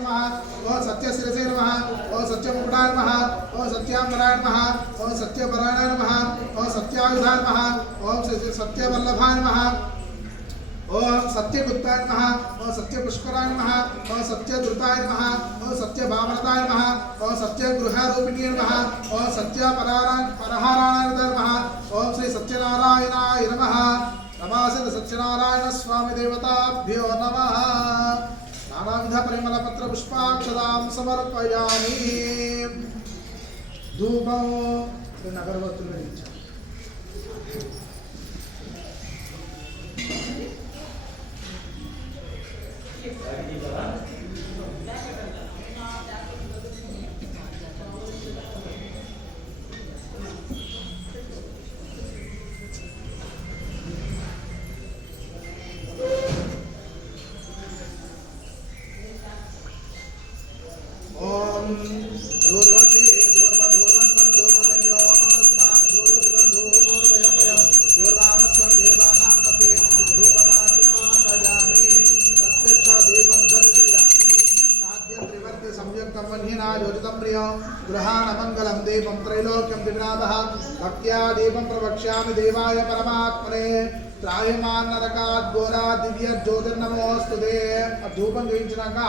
नमः ओम सत्यशिरसे नमः ओम सत्यमुकुटाय नमः ओम सत्याम्बराय नमः ओम सत्यपरायणाय नमः ओम सत्यायुधाय नमः ओम सत्यवल्लभाय नमः ओम सत्यगुप्ताय नमः ओम सत्यपुष्कराय नमः ओम सत्यद्रुताय नमः ओम सत्यभावनताय नमः ओम सत्यगृहरूपिणी नमः ओम सत्यपरहाराय नमः ओम श्री सत्यनारायणाय नमः नमासि सत्यनारायण स्वामी देवताभ्यो नमः नानाविध परिमल पत्र पुष्पाक्षदां समर्पयामि धूपं नगरवत्तुल्लो दूर्वसी दूर्वधूर्वन्तं दूर्वदयो अस्मान् दूर्वदं दूर्वयं वयं दूर्वामस्मन् देवानामसे धूपमाग्रापयामि प्रत्यक्षदीपं दर्शयामि साध्यं त्रिवर्ति संयुक्तं वह्निना योजितं प्रियो गृहाणमङ्गलं दीपं त्रैलोक्यं दिव्यादः भक्त्या दीपं प्रवक्ष्यामि देवाय परमात्मने त्रायमान् नरकात् घोरात् दिव्य ज्योतिर्नमोऽस्तु ते धूपं जुहिंचिनाక